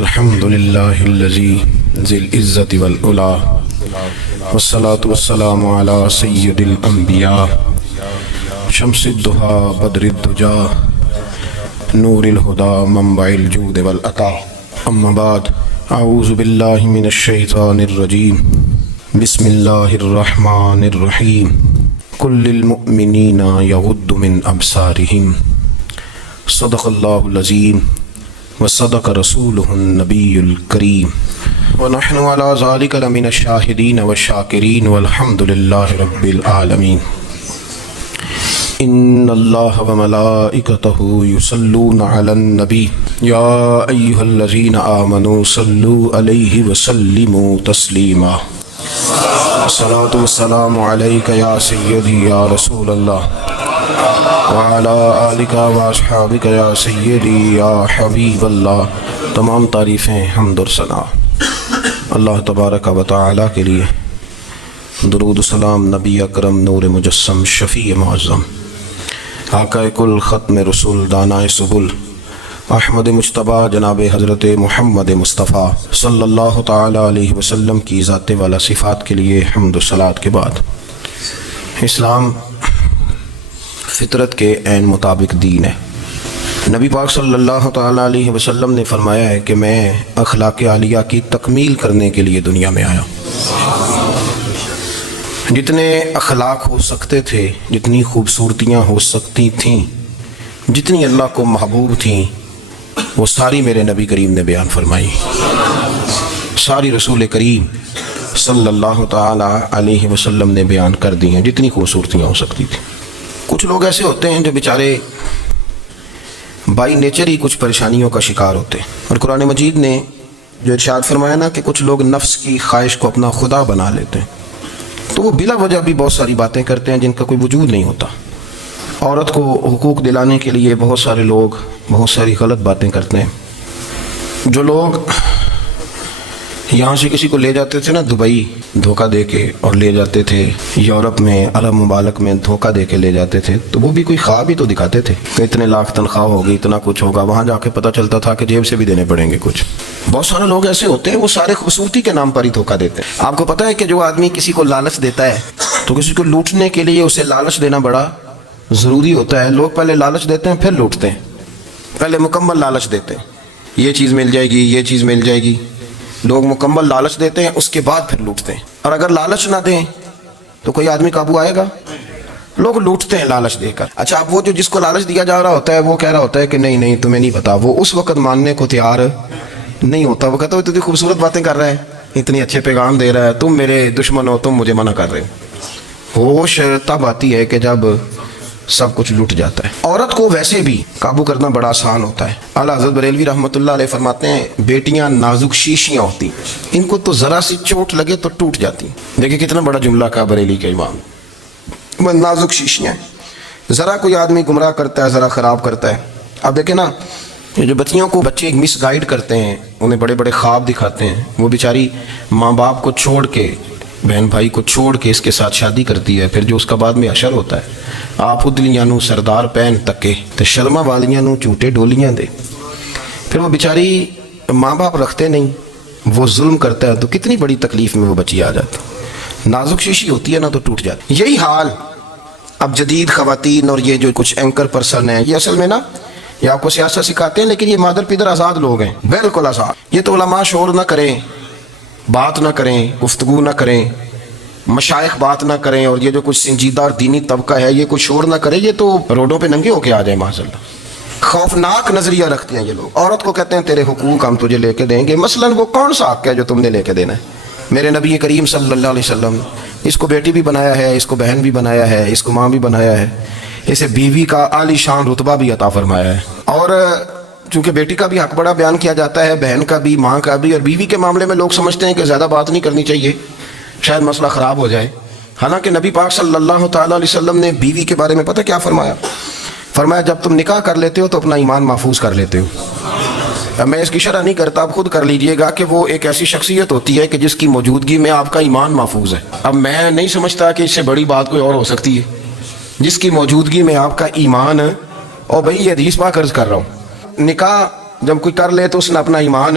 الحمد لله الذي ذي العزة والعلا والصلاة والسلام على سيد الأنبياء شمس الضحى بدر الدجى نور الهدى منبع الجود والعطاء أما بعد أعوذ بالله من الشيطان الرجيم بسم الله الرحمن الرحيم كل المؤمنين يغض من أبصارهم صدق الله العظيم وصدق رسوله النبي الكريم ونحن على ذلك لمن الشاهدين والشاكرين والحمد لله رب العالمين إن الله وملائكته يصلون على النبي يا أيها الذين آمنوا صلوا عليه وسلموا تسليما الصلاة والسلام عليك يا سيدي يا رسول الله وعلى آلك واصحابك یا سیدی یا حبیب اللہ۔ تمام تعریفیں حمد و ثنا اللہ تبارک و تعالی کے لیے۔ درود و سلام نبی اکرم نور مجسم شفیع معظم آقا کل ختم رسول دانائے سبل احمد مجتبیٰ جناب حضرت محمد مصطفیٰ صلی اللہ تعالی علیہ وسلم کی ذات والا صفات کے لیے حمد و صلات کے بعد، اسلام فطرت کے عین مطابق دین ہے۔ نبی پاک صلی اللہ تعالیٰ علیہ وسلم نے فرمایا ہے کہ میں اخلاق عالیہ کی تکمیل کرنے کے لیے دنیا میں آیا۔ جتنے اخلاق ہو سکتے تھے، جتنی خوبصورتیاں ہو سکتی تھیں، جتنی اللہ کو محبوب تھیں، وہ ساری میرے نبی کریم نے بیان فرمائی، ساری رسول کریم صلی اللہ تعالیٰ علیہ وسلم نے بیان کر دی ہیں، جتنی خوبصورتیاں ہو سکتی تھیں۔ کچھ لوگ ایسے ہوتے ہیں جو بیچارے بائی نیچر ہی کچھ پریشانیوں کا شکار ہوتے ہیں، اور قرآن مجید نے جو ارشاد فرمایا نا کہ کچھ لوگ نفس کی خواہش کو اپنا خدا بنا لیتے ہیں، تو وہ بلا وجہ بھی بہت ساری باتیں کرتے ہیں جن کا کوئی وجود نہیں ہوتا۔ عورت کو حقوق دلانے کے لیے بہت سارے لوگ بہت ساری غلط باتیں کرتے ہیں۔ جو لوگ یہاں سے کسی کو لے جاتے تھے نا دبئی دھوکہ دے کے، اور لے جاتے تھے یورپ میں عرب ممالک میں دھوکہ دے کے لے جاتے تھے، تو وہ بھی کوئی خواب ہی تو دکھاتے تھے کہ اتنے لاکھ تنخواہ ہوگی، اتنا کچھ ہوگا۔ وہاں جا کے پتہ چلتا تھا کہ جیب سے بھی دینے پڑیں گے کچھ۔ بہت سارے لوگ ایسے ہوتے ہیں وہ سارے خوبصورتی کے نام پر ہی دھوکہ دیتے ہیں۔ آپ کو پتہ ہے کہ جو آدمی کسی کو لالچ دیتا ہے تو کسی کو لوٹنے کے لیے اسے لالچ دینا بڑا ضروری ہوتا ہے۔ لوگ پہلے لالچ دیتے ہیں پھر لوٹتے ہیں، پہلے مکمل لالچ دیتے ہیں، یہ چیز مل جائے گی، یہ چیز مل جائے گی۔ لوگ مکمل لالچ دیتے ہیں، اس کے بعد پھر لوٹتے ہیں۔ اور اگر لالچ نہ دیں تو کوئی آدمی قابو آئے گا؟ لوگ لوٹتے ہیں لالچ دے کر۔ اچھا، اب وہ جو جس کو لالچ دیا جا رہا ہوتا ہے وہ کہہ رہا ہوتا ہے کہ نہیں نہیں تمہیں نہیں پتا، وہ اس وقت ماننے کو تیار نہیں ہوتا۔ وہ کہتا ہے اتنی خوبصورت باتیں کر رہا ہے، اتنے اچھے پیغام دے رہا ہے، تم میرے دشمن ہو، تم مجھے منع کر رہے ہو۔ ہوش تب آتی ہے کہ جب سب کچھ لٹ جاتا ہے۔ عورت کو ویسے بھی قابو کرنا بڑا آسان ہوتا ہے۔ اعلیٰ حضرت بریلوی رحمۃ اللہ علیہ فرماتے ہیں بیٹیاں نازک شیشیاں ہوتی ہیں، ان کو تو ذرا سی چوٹ لگے تو ٹوٹ جاتی ہیں۔ دیکھیں کتنا بڑا جملہ کہا بریلی کے امام، وہ نازک شیشیاں ہیں، ذرا کوئی آدمی گمراہ کرتا ہے، ذرا خراب کرتا ہے۔ اب دیکھیں نا، یہ جو بچیوں کو بچے مس گائیڈ کرتے ہیں، انہیں بڑے بڑے خواب دکھاتے ہیں، وہ بیچاری ماں باپ کو چھوڑ کے، بہن بھائی کو چھوڑ کے اس کے ساتھ شادی کرتی ہے، پھر جو اس کا بعد میں اشر ہوتا ہے، آپ ادلیاں نو سردار پہن تکے تے شرما والیاں نو جھوٹے ڈولیاں دے۔ پھر وہ بیچاری ماں باپ رکھتے نہیں، وہ ظلم کرتا ہے، تو کتنی بڑی تکلیف میں وہ بچی آ جاتی۔ نازک شیشی ہوتی ہے نا تو ٹوٹ جاتی۔ یہی حال اب جدید خواتین اور یہ جو کچھ اینکر پرسن ہیں، یہ اصل میں نا یہ آپ کو سیاست سکھاتے ہیں، لیکن یہ مادر پیدر آزاد لوگ ہیں، بالکل آزاد۔ یہ تو علماء شور نہ کریں، بات نہ کریں، گفتگو نہ کریں، مشائخ بات نہ کریں، اور یہ جو کچھ سنجیدہ اور دینی طبقہ ہے یہ کچھ شور نہ کرے، یہ تو روڈوں پہ ننگے ہو کے آ جائے معاذ اللہ۔ خوفناک نظریہ رکھتے ہیں یہ لوگ۔ عورت کو کہتے ہیں تیرے حقوق ہم تجھے لے کے دیں گے۔ مثلاً وہ کون سا حق ہے جو تم نے لے کے دینا ہے؟ میرے نبی کریم صلی اللہ علیہ وسلم اس کو بیٹی بھی بنایا ہے، اس کو بہن بھی بنایا ہے، اس کو ماں بھی بنایا ہے، اسے بیوی کا عالی شان رتبہ بھی عطا فرمایا ہے۔ اور چونکہ بیٹی کا بھی حق بڑا بیان کیا جاتا ہے، بہن کا بھی، ماں کا بھی، اور بیوی کے معاملے میں لوگ سمجھتے ہیں کہ زیادہ بات نہیں کرنی چاہیے، شاید مسئلہ خراب ہو جائے۔ حالانکہ نبی پاک صلی اللہ تعالیٰ علیہ وسلم نے بیوی کے بارے میں پتہ کیا فرمایا؟ فرمایا جب تم نکاح کر لیتے ہو تو اپنا ایمان محفوظ کر لیتے ہو۔ اب میں اس کی شرح نہیں کرتا، آپ خود کر لیجئے گا کہ وہ ایک ایسی شخصیت ہوتی ہے کہ جس کی موجودگی میں آپ کا ایمان محفوظ ہے۔ اب میں نہیں سمجھتا کہ اس سے بڑی بات کوئی اور ہو سکتی ہے، جس کی موجودگی میں آپ کا ایمان، اور بھئی یہ حدیث پاک عرض کر رہا ہوں، نکاح جب کوئی کر لے تو اس نے اپنا ایمان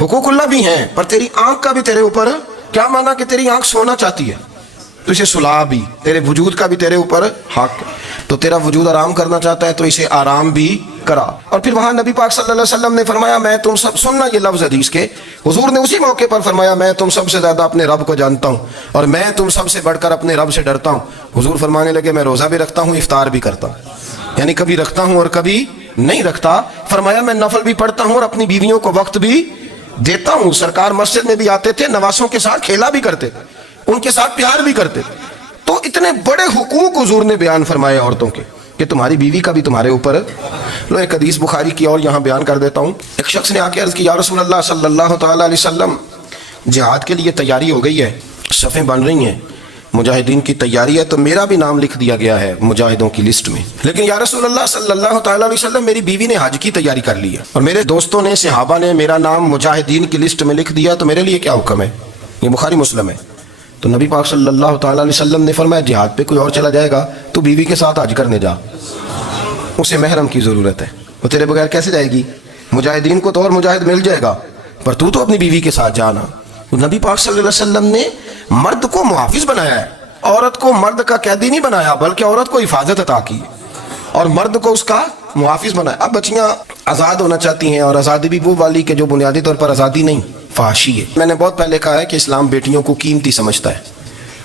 حقوق اللہ بھی ہیں، پر تیری آنکھ کا بھی تیرے اوپر کیا مانا کہ تیری آنکھ سونا چاہتی ہے تو اسے سلا بھی، تیرے وجود کا بھی تیرے اوپر حق، تو تیرا وجود آرام کرنا چاہتا ہے تو اسے آرام بھی کرا۔ اور پھر وہاں نبی پاک صلی اللہ علیہ وسلم نے فرمایا میں تم سب، سننا یہ لفظ حدیث کے، حضور نے اسی موقع پر فرمایا میں تم سب سے زیادہ اپنے رب کو جانتا ہوں اور میں تم سب سے بڑھ کر اپنے رب سے ڈرتا ہوں۔ حضور فرمانے لگے میں روزہ بھی رکھتا ہوں، افطار بھی کرتا ہوں، یعنی کبھی رکھتا ہوں اور کبھی نہیں رکھتا۔ فرمایا میں نفل بھی پڑھتا ہوں اور اپنی بیویوں کو وقت بھی دیتا ہوں۔ سرکار مسجد میں بھی آتے تھے، نواسوں کے ساتھ کھیلا بھی کرتے تھے، ان کے ساتھ پیار بھی کرتے تھے۔ تو اتنے بڑے حقوق حضور نے بیان فرمائے عورتوں کے کہ تمہاری بیوی کا بھی تمہارے اوپر۔ لو ایک حدیث بخاری کی اور یہاں بیان کر دیتا ہوں۔ ایک شخص نے آ کے عرض کی یا رسول اللہ صلی اللہ تعالیٰ علیہ وسلم جہاد کے لیے تیاری ہو گئی ہے، صفیں بن رہی ہیں، مجاہدین کی تیاری ہے، تو میرا بھی نام لکھ دیا گیا ہے مجاہدوں کی لسٹ میں، لیکن یا رسول اللہ صلی اللہ تعالیٰ علیہ وسلم میری بیوی نے حج کی تیاری کر لی ہے اور میرے دوستوں نے، صحابہ نے میرا نام مجاہدین کی لسٹ میں لکھ دیا، تو میرے لیے کیا حکم ہے؟ یہ بخاری مسلم ہے۔ تو نبی پاک صلی اللہ تعالیٰ علیہ وسلم نے فرمایا جہاد پہ کوئی اور چلا جائے گا تو بیوی کے ساتھ حج کرنے جا، اسے محرم کی ضرورت ہے، وہ تیرے بغیر کیسے جائے گی؟ مجاہدین کو تو اور مجاہد مل جائے گا، پر تو اپنی بیوی کے ساتھ جانا۔ نبی پاک صلی اللہ علیہ وسلم نے مرد کو محافظ بنایا ہے، عورت کو مرد کا قیدی نہیں بنایا، بلکہ عورت کو حفاظت عطا کی اور مرد کو اس کا محافظ بنایا۔ اب بچیاں آزاد ہونا چاہتی ہیں، اور آزادی بھی وہ والی کہ جو بنیادی طور پر آزادی نہیں، فحاشی ہے۔ میں نے بہت پہلے کہا ہے کہ اسلام بیٹیوں کو قیمتی سمجھتا ہے۔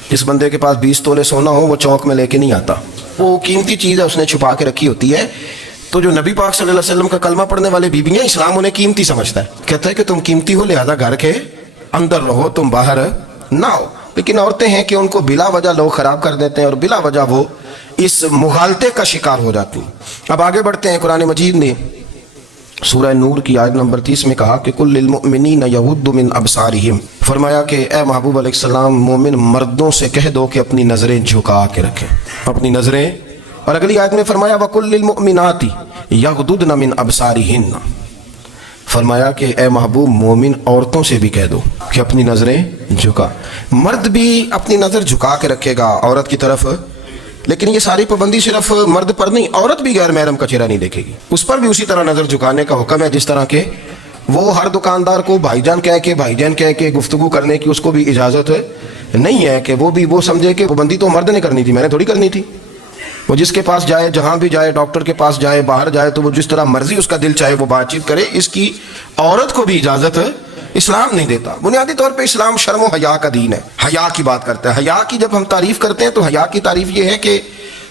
جس بندے کے پاس 20 تولے سونا ہو وہ چوک میں لے کے نہیں آتا، وہ قیمتی چیز ہے، اس نے چھپا کے رکھی ہوتی ہے۔ تو جو نبی پاک صلی اللہ علیہ وسلم کا کلمہ پڑھنے والے بیویاں، اسلام انہیں قیمتی سمجھتا ہے، کہتا ہے کہ تم قیمتی ہو لہذا گھر کے اندر رہو، تم باہر نہ ہو۔ لیکن عورتیں ہیں کہ ان کو بلا وجہ لوگ خراب کر دیتے ہیں اور بلا وجہ وہ اس مغالطے کا شکار ہو جاتی ہیں۔ اب آگے بڑھتے ہیں۔ قرآن مجید نے سورہ نور کی آیت نمبر 30 میں کہا کہ کل للمؤمنین یغضوا من ابصارہم، فرمایا کہ اے محبوب علیہ السلام مومن مردوں سے کہہ دو کہ اپنی نظریں جھکا کے رکھیں، اپنی نظریں۔ اور اگلی آیت میں فرمایا وَقُلْ لِلْمُؤْمِنَاتِ يَغْضُضْنَ مِنْ أَبْصَارِهِنَّ، فرمایا کہ اے محبوب مومن عورتوں سے بھی کہہ دو کہ اپنی نظریں جھکا۔ مرد بھی اپنی نظر جھکا کے رکھے گا عورت کی طرف، لیکن یہ ساری پابندی صرف مرد پر نہیں، عورت بھی غیر محرم کا چہرہ نہیں دیکھے گی، اس پر بھی اسی طرح نظر جھکانے کا حکم ہے جس طرح کہ وہ ہر دکاندار کو بھائی جان کہہ کے، بھائی جان کہہ کے گفتگو کرنے کی اس کو بھی اجازت نہیں ہے کہ وہ بھی وہ سمجھے کہ پابندی تو مرد نے کرنی تھی، میں نے تھوڑی کرنی تھی۔ وہ جس کے پاس جائے، جہاں بھی جائے، ڈاکٹر کے پاس جائے، باہر جائے، تو وہ جس طرح مرضی اس کا دل چاہے وہ بات چیت کرے، اس کی عورت کو بھی اجازت اسلام نہیں دیتا۔ بنیادی طور پہ اسلام شرم و حیا کا دین ہے، حیا کی بات کرتا ہے۔ حیا کی جب ہم تعریف کرتے ہیں تو حیا کی تعریف یہ ہے کہ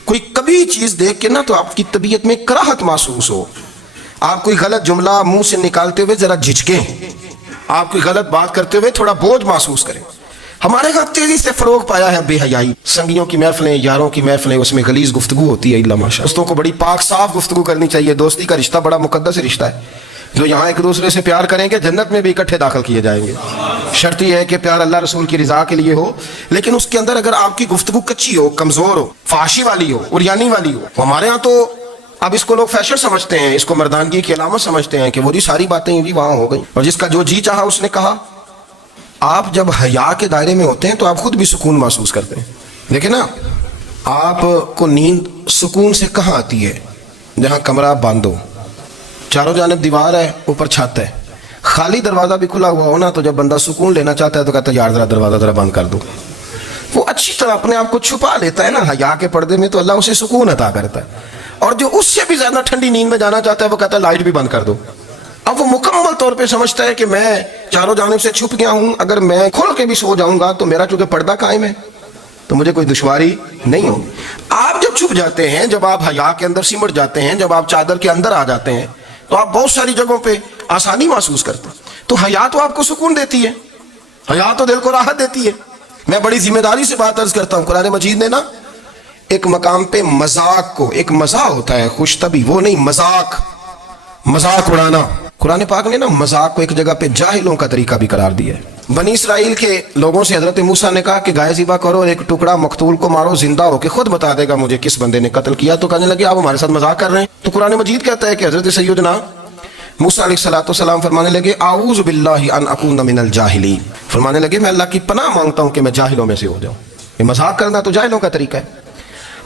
کوئی کبھی چیز دیکھ کے نا تو آپ کی طبیعت میں کراہت محسوس ہو، آپ کوئی غلط جملہ منہ سے نکالتے ہوئے ذرا جھجکیں، آپ کوئی غلط بات کرتے ہوئے تھوڑا بوجھ محسوس کریں۔ ہمارے ہاں تیزی سے فروغ پایا ہے بے حیائی، سنگیوں کی محفلیں، یاروں کی محفلیں، اس میں غلیظ گفتگو ہوتی ہے، اللہ ماشاء۔ دوستوں کو بڑی پاک صاف گفتگو کرنی چاہیے، دوستی کا رشتہ بڑا مقدس رشتہ ہے، جو یہاں ایک دوسرے سے پیار کریں گے جنت میں بھی اکٹھے داخل کیے جائیں گے۔ شرط یہ ہے کہ پیار اللہ رسول کی رضا کے لیے ہو، لیکن اس کے اندر اگر آپ کی گفتگو کچی ہو، کمزور ہو، فحاشی والی ہو، عریانی والی ہو، ہمارے ہاں تو اب اس کو لوگ فیشن سمجھتے ہیں، اس کو مردانگی کی علامت سمجھتے ہیں کہ وہ جی ساری باتیں بھی وہاں ہو گئیں اور جس کا جو جی چاہا اس نے کہا۔ آپ جب حیا کے دائرے میں ہوتے ہیں تو آپ خود بھی سکون محسوس کرتے ہیں۔ دیکھیں نا، آپ کو نیند سکون سے کہاں آتی ہے؟ جہاں کمرہ بند ہو، چاروں جانب دیوار ہے، اوپر چھت ہے، خالی دروازہ بھی کھلا ہوا ہو نا، تو جب بندہ سکون لینا چاہتا ہے تو کہتا ہے یار ذرا دروازہ ذرا بند کر دو۔ وہ اچھی طرح اپنے آپ کو چھپا لیتا ہے نا حیا کے پردے میں، تو اللہ اسے سکون عطا کرتا ہے۔ اور جو اس سے بھی زیادہ ٹھنڈی نیند میں جانا چاہتا ہے وہ کہتا ہے لائٹ بھی بند کر دو۔ اب وہ مکمل طور پہ سمجھتا ہے کہ میں چاروں جانب سے چھپ گیا ہوں، اگر میں کھل کے بھی سو جاؤں گا تو میرا چونکہ پردہ قائم ہے تو مجھے کوئی دشواری نہیں ہوگی۔ آپ جب چھپ جاتے ہیں، جب آپ حیا کے اندر سمٹ جاتے ہیں، جب آپ چادر کے اندر آ جاتے ہیں تو آپ بہت ساری جگہوں پہ آسانی محسوس کرتے ہیں۔ تو حیا تو آپ کو سکون دیتی ہے، حیا تو دل کو راحت دیتی ہے۔ میں بڑی ذمہ داری سے بات عرض کرتا ہوں، قرآن مجید نے نا ایک مقام پہ مذاق کو، ایک مزاح ہوتا ہے خوش طبی، وہ نہیں، مذاق اڑانا، قرآن پاک نے نا مذاق کو ایک جگہ پہ جاہلوں کا طریقہ بھی قرار دیا ہے۔ بنی اسرائیل کے لوگوں سے حضرت موسیٰ نے کہا کہ گائے ذبح کرو اور ایک ٹکڑا مقتول کو مارو، زندہ ہو کے خود بتا دے گا مجھے کس بندے نے قتل کیا۔ تو کہنے لگے آپ ہمارے ساتھ مذاق کر رہے ہیں۔ تو قرآن مجید کہتا ہے کہ حضرت سیدنا موسیٰ علیہ السلام فرمانے لگے اعوذ باللہ ان اکون من الجاہلین، فرمانے لگے میں اللہ کی پناہ مانگتا ہوں کہ میں جاہلوں میں سے ہو جاؤں۔ یہ مذاق کرنا تو جاہلوں کا طریقہ ہے۔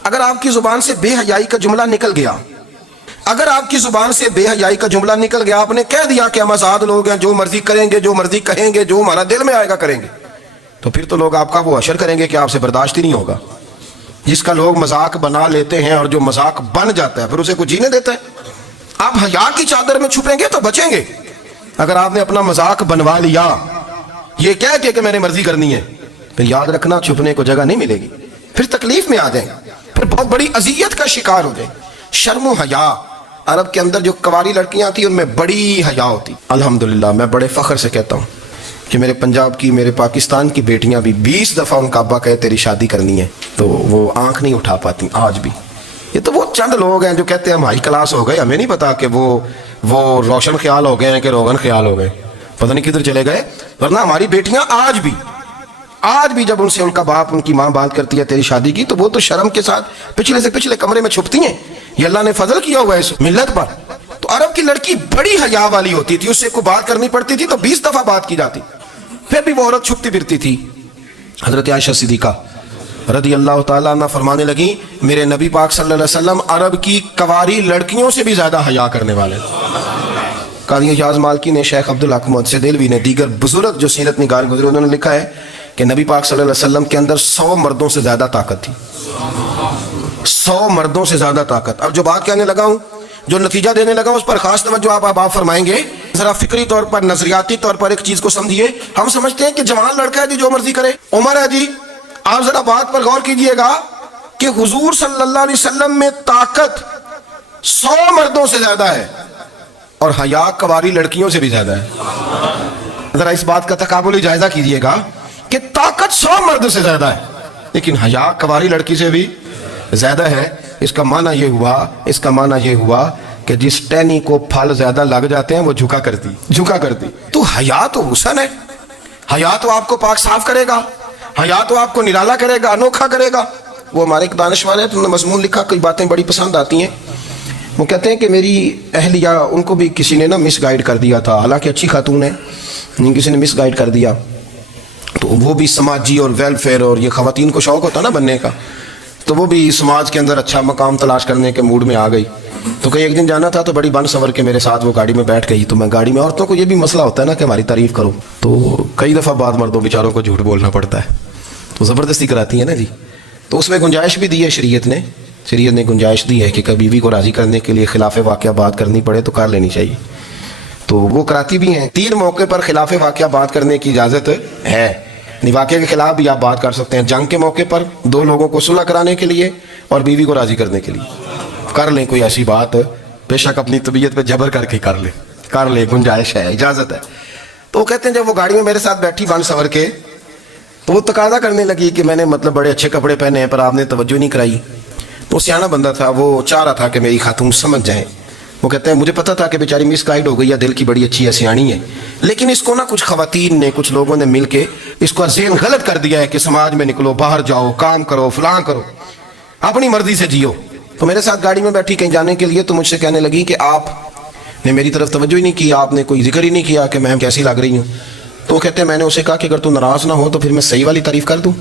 اگر آپ کی زبان سے بے حیائی کا جملہ نکل گیا، اگر آپ کی زبان سے بے حیائی کا جملہ نکل گیا، آپ نے کہہ دیا کہ ہم آزاد لوگ ہیں، جو مرضی کریں گے، جو مرضی کہیں گے، جو ہمارا دل میں آئے گا کریں گے، تو پھر تو لوگ آپ کا وہ حشر کریں گے کہ آپ سے برداشت ہی نہیں ہوگا۔ جس کا لوگ مذاق بنا لیتے ہیں اور جو مذاق بن جاتا ہے پھر اسے کوئی جینے دیتا ہے؟ آپ حیا کی چادر میں چھپیں گے تو بچیں گے۔ اگر آپ نے اپنا مذاق بنوا لیا یہ کہہ کے کہ میں نے مرضی کرنی ہے، پھر یاد رکھنا چھپنے کو جگہ نہیں ملے گی، پھر تکلیف میں آ جائیں، پھر بہت بڑی اذیت کا شکار ہو جائیں۔ شرم و حیا، عرب کے اندر جو کنواری لڑکیاں تھیں ان میں بڑی حیا ہوتی۔ الحمدللہ میں بڑے فخر سے کہتا ہوں کہ میرے پنجاب کی، میرے پاکستان کی بیٹیاں بھی 20 دفعہ ان کا ابا کہے تیری شادی کرنی ہے تو وہ آنکھ نہیں اٹھا پاتی آج بھی۔ یہ تو وہ چند لوگ ہیں جو کہتے ہیں ہم ہائی کلاس ہو گئے، ہمیں نہیں پتا کہ وہ روشن خیال ہو گئے ہیں کہ روغن خیال ہو گئے، پتہ نہیں کدھر چلے گئے۔ ورنہ ہماری بیٹیاں آج بھی جب ان سے ان کا باپ، ان کی ماں بات کرتی ہے تیری شادی کی، تو وہ تو شرم کے ساتھ پچھلے سے پچھلے کمرے میں چھپتی ہیں۔ یہ اللہ نے فضل کیا ہوا ہے اس ملت پر۔ تو عرب کی لڑکی بڑی حیا والی ہوتی تھی، اس سے کوئی بات کرنی پڑتی تھی تو 20 دفعہ بات کی جاتی، پھر بھی وہ عورت چھپتی پھرتی تھی۔ حضرت عائشہ صدیقہ رضی اللہ تعالیٰ عنہ فرمانے لگی میرے نبی پاک صلی اللہ علیہ وسلم عرب کی کنواری لڑکیوں سے بھی زیادہ حیا کرنے والے۔ قاضی حجاز مالکی نے، شیخ عبدالحق محدث دہلوی نے، دیگر بزرگ جو سیرت نگار گزرے انہوں نے لکھا ہے کہ نبی پاک صلی اللہ علیہ وسلم کے اندر 100 مردوں سے زیادہ طاقت تھی، 100 مردوں سے زیادہ طاقت۔ اب جو بات کہنے لگا ہوں، جو نتیجہ دینے لگا ہوں، اس پر خاص توجہ آپ فرمائیں گے۔ ذرا فکری طور پر، نظریاتی طور پر ایک چیز کو سمجھیے۔ ہم سمجھتے ہیں کہ جوان لڑکا ہے جی جو مرضی کرے، عمر ہے جی۔ آپ ذرا بات پر غور کیجئے گا کہ حضور صلی اللہ علیہ وسلم میں طاقت 100 مردوں سے زیادہ ہے اور حیا کنواری لڑکیوں سے بھی زیادہ ہے۔ ذرا اس بات کا تقابلی جائزہ کیجئے گا کہ طاقت 100 مرد سے زیادہ ہے لیکن حیا کنواری لڑکی سے بھی زیادہ ہے۔ اس کا معنی یہ ہوا کہ جس ٹہنی کو پھل زیادہ لگ جاتے ہیں وہ جھکا کرتی۔ تو حیا تو حسن ہے، حیا تو آپ کو پاک صاف کرے گا، حیا تو آپ کو نرالا کرے گا، انوکھا کرے گا۔ وہ ہمارے ایک دانشور ہے، تو انہوں نے مضمون لکھا، کئی باتیں بڑی پسند آتی ہیں۔ وہ کہتے ہیں کہ میری اہلیہ، ان کو بھی کسی نے مس گائیڈ کر دیا تھا، حالانکہ اچھی خاتون ہے، کسی نے مس گائیڈ کر دیا، تو وہ بھی سماجی اور ویلفیئر اور یہ خواتین کو شوق ہوتا نا بننے کا، تو وہ بھی سماج کے اندر اچھا مقام تلاش کرنے کے موڈ میں آ گئی۔ تو کہیں ایک دن جانا تھا تو بڑی بن سنور کے میرے ساتھ وہ گاڑی میں بیٹھ گئی۔ تو میں گاڑی میں، عورتوں کو یہ بھی مسئلہ ہوتا ہے نا کہ ہماری تعریف کرو، تو کئی دفعہ بعض مردوں بیچاروں کو جھوٹ بولنا پڑتا ہے، تو زبردستی کراتی ہے نا جی۔ تو اس میں گنجائش بھی دی ہے شریعت نے گنجائش دی ہے کہ کبھی بیوی کو راضی کرنے کے لیے خلاف واقعہ بات کرنی پڑے تو کر لینی چاہیے، تو وہ کراتی بھی ہیں۔ 3 موقع پر خلاف واقعہ بات کرنے کی اجازت ہے، واقعے کے خلاف بھی آپ بات کر سکتے ہیں۔ جنگ کے موقع پر 2 لوگوں کو صلح کرانے کے لیے اور بیوی کو راضی کرنے کے لیے کر لیں کوئی ایسی بات، بے شک اپنی طبیعت پہ جبر کر کے کر لیں، گنجائش ہے، اجازت ہے۔ تو وہ کہتے ہیں جب وہ گاڑی میں میرے ساتھ بیٹھی بن سنور کے، تو وہ تقاضا کرنے لگی کہ میں نے بڑے اچھے کپڑے پہنے ہیں پر آپ نے توجہ نہیں کرائی۔ تو سیاںا بندہ تھا، وہ چاہ رہا تھا کہ میری خاتون سمجھ جائیں۔ وہ کہتے ہیں مجھے پتا تھا کہ بیچاری مس گائیڈ ہو گئی ہے، دل کی بڑی اچھی ہے، سیاਣੀ ہے، لیکن اس کو کچھ خواتین نے، کچھ لوگوں نے مل کے اس کو ذہن غلط کر دیا ہے کہ سماج میں نکلو، باہر جاؤ، کام کرو، فلاں کرو، اپنی مرضی سے جیو۔ تو میرے ساتھ گاڑی میں بیٹھی کہیں جانے کے لیے، تو مجھ سے کہنے لگی کہ آپ نے میری طرف توجہ ہی نہیں کی، آپ نے کوئی ذکر ہی نہیں کیا کہ میں کیسی لگ رہی ہوں۔ تو وہ کہتے ہیں میں نے اسے کہا کہ اگر تو ناراض نہ ہو تو پھر میں صحیح والی تعریف کر دوں؟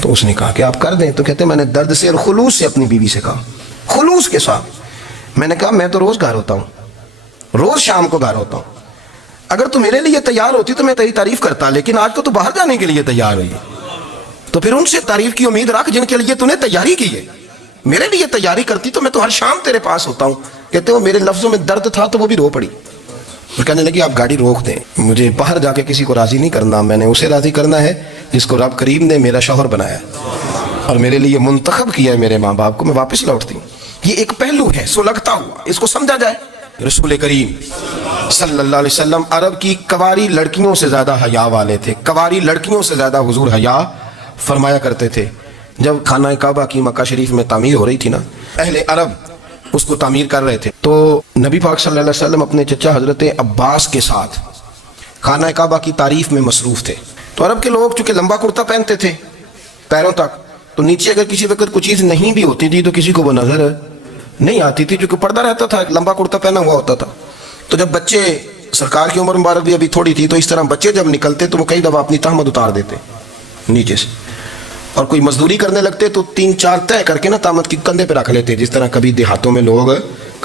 تو اس نے کہا کہ آپ کر دیں۔ تو کہتے ہیں میں نے درد سے اور خلوص سے اپنی بیوی سے کہا، خلوص کے ساتھ میں نے کہا میں تو روز گھر ہوتا ہوں، روز شام کو گھر ہوتا ہوں، اگر تو میرے لیے تیار ہوتی تو میں تیری تعریف کرتا، لیکن آج تو باہر جانے کے لیے تیار ہوئی، تو پھر ان سے تعریف کی امید رکھ جن کے لیے تو نے تیاری کی ہے۔ میرے لیے تیاری کرتی تو میں تو ہر شام تیرے پاس ہوتا ہوں۔ کہتے وہ میرے لفظوں میں درد تھا تو وہ بھی رو پڑی۔ وہ کہنے لگی آپ گاڑی روک دیں، مجھے باہر جا کے کسی کو راضی نہیں کرنا، میں نے اسے راضی کرنا ہے جس کو رب کریم نے میرا شوہر بنایا اور میرے لیے منتخب کیا ہے میرے ماں باپ کو۔ میں واپس لوٹتی ہوں۔ یہ ایک پہلو ہے سلگتا ہوا، اس کو سمجھا جائے۔ رسول کریم صلی اللہ علیہ وسلم عرب کی کنواری لڑکیوں سے زیادہ حیا والے تھے، کنواری لڑکیوں سے زیادہ حضور حیا فرمایا کرتے تھے۔ جب خانہ کعبہ کی مکہ شریف میں تعمیر ہو رہی تھی نا، اہل عرب اس کو تعمیر کر رہے تھے، تو نبی پاک صلی اللہ علیہ وسلم اپنے چچا حضرت عباس کے ساتھ خانہ کعبہ کی تعریف میں مصروف تھے۔ تو عرب کے لوگ چونکہ لمبا کرتا پہنتے تھے پیروں تک، تو نیچے اگر کسی وقت کوئی چیز نہیں بھی ہوتی تھی تو کسی کو وہ نظر نہیں آتی تھی، کیونکہ پردہ رہتا تھا، لمبا کرتا پہنا ہوا ہوتا تھا۔ تو جب بچے، سرکار کی عمر مبارک بھی ابھی تھوڑی تھی، تو اس طرح بچے جب نکلتے تو وہ کئی دفعہ اپنی تہمت اتار دیتے نیچے سے، اور کوئی مزدوری کرنے لگتے تو 3-4 طے کر کے نا تہمت کی کندھے پہ رکھ لیتے، جس طرح کبھی دیہاتوں میں لوگ